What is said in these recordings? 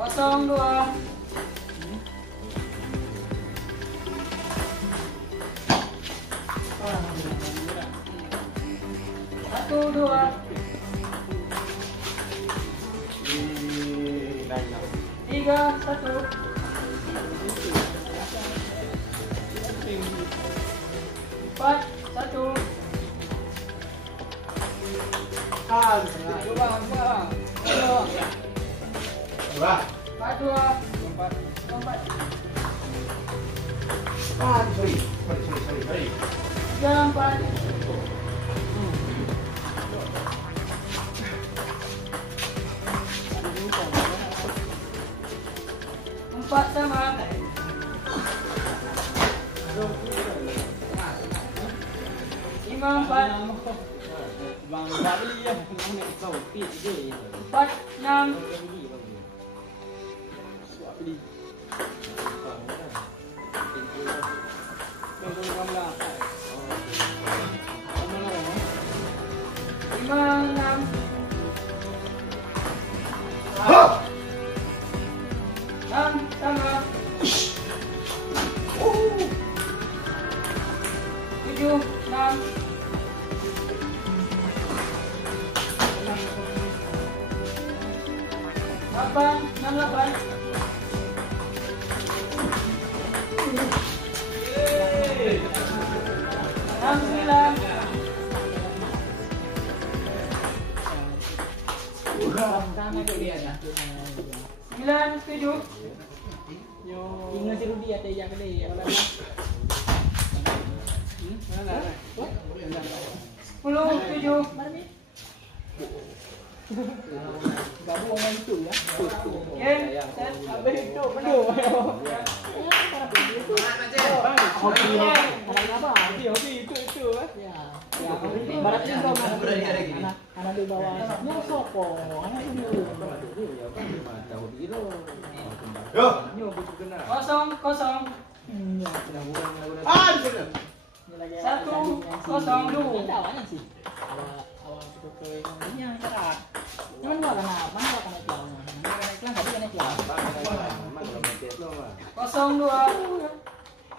Kosong dua. Satu dua. Tiga satu. Empat satu. Empat dua. Empat. Sorry. Tiga empat. Empat sama. Lima empat. Empat enam. Lima enam. Enam sama. Tujuh enam. Delapan enam delapan. Enam sembilan. Sembilan tujuh. Ingat si Rudy ada yang gede ya. Sepuluh tujuh. Kamu orang itu ya. Game set. Habis itu penuh. Hobi apa? Hobi itu. Ya. Barat itu anak di bawah. Sopo. Anak itu. Kosong kosong. Satu kosong dulu. Awalnya sih. Awal itu ini yang keras. Cuman gua kena tiang. Tapi kena tiang. Kosong dua.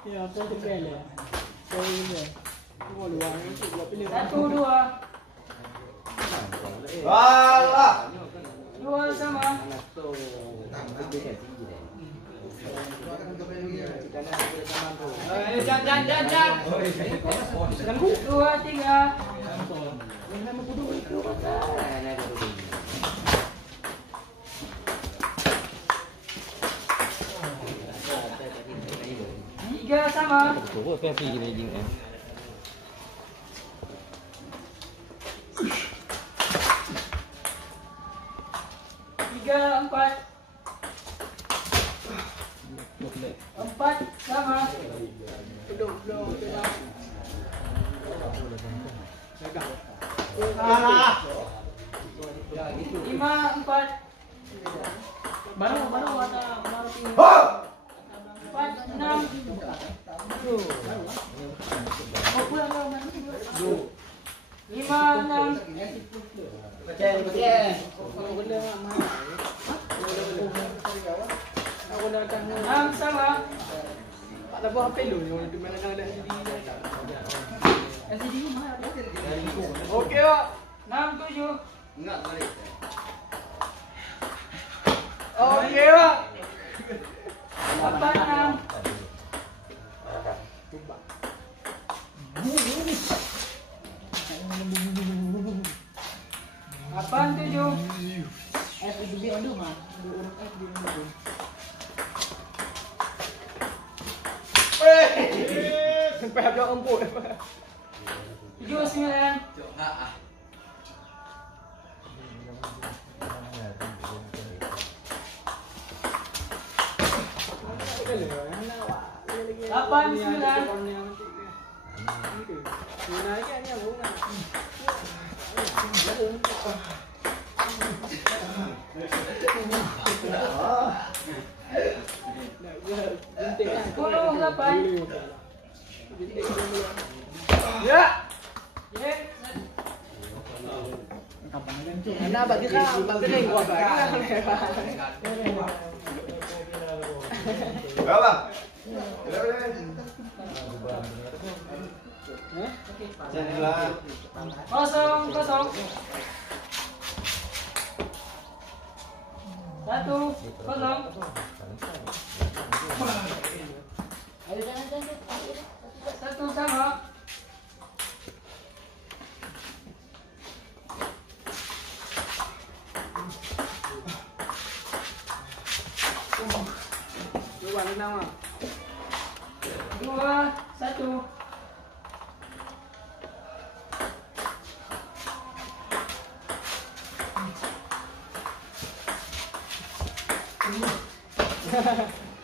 Ya, saya tinggal ya. Saya ini. Mau luang itu gua pilih. Satu dua. Walah. Dua sama. Jangan. Dua tiga. Tiga sama. Tiga empat. Empat sama. Lima empat. Baru ada Empat enam. Lima enam. Enam sama. ada buah HP lu yang di mana ada LCD. LCD mana? Oke, Pak. 67. Enggak, balik. Oke, Pak. 86. Apaan 7? FBB aduh mah. Sampai agak empuk. 79. 8, 9. Sepuluh, 8. Ya. Nah, bagi ka, bagi gua bagi. Berapa? Kosong, kosong. 1, kosong. Satu sama. Dua nama. 2, 1.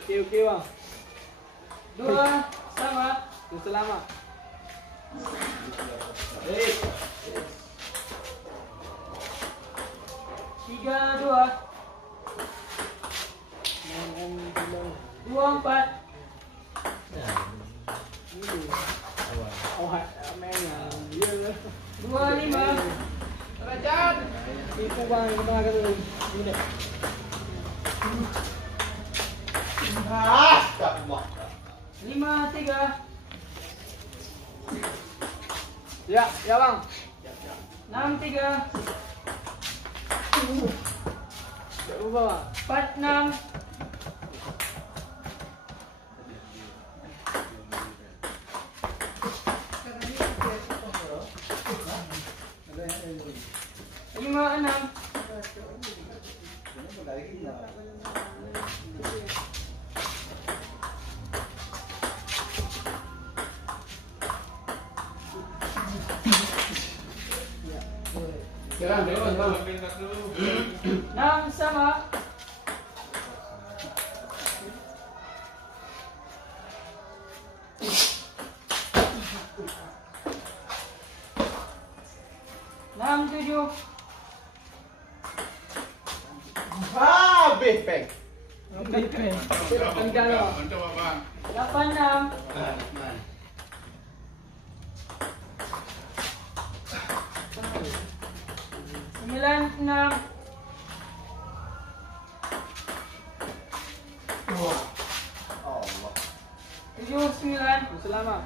Oke bang. 2 sama. Selamat. 3, 2. 2, 4. Oh, mainnya dia. 2, 5. Kerajaan. Itu bang yang tengah dulu. Ini. Tak mau. 5, 3. Ya bang. 6, 3. Jangan lupa bang. 4, 6. Lima, 6. Enam sama. Enam, 7. Habis peng. Enggak loh. 8, 6. Sembilan, 6. Allah. 7, 9. Selamat.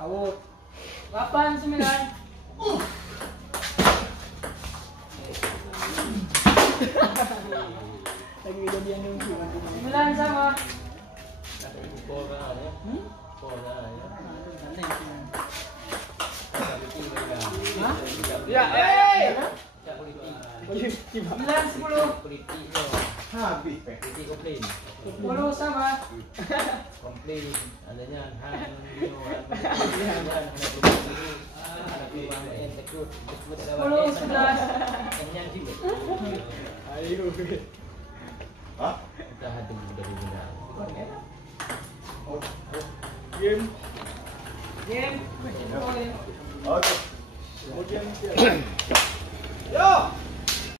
Awut. 8, 9. Lagi kejadian yang 9 sama. Ya, 9, 10. Habis peng. 10 sama. Komplain adanya hang Sepuluh, 11. ayo. Hah? kita hati dari benda Game. Game. Oke. Game. Yo.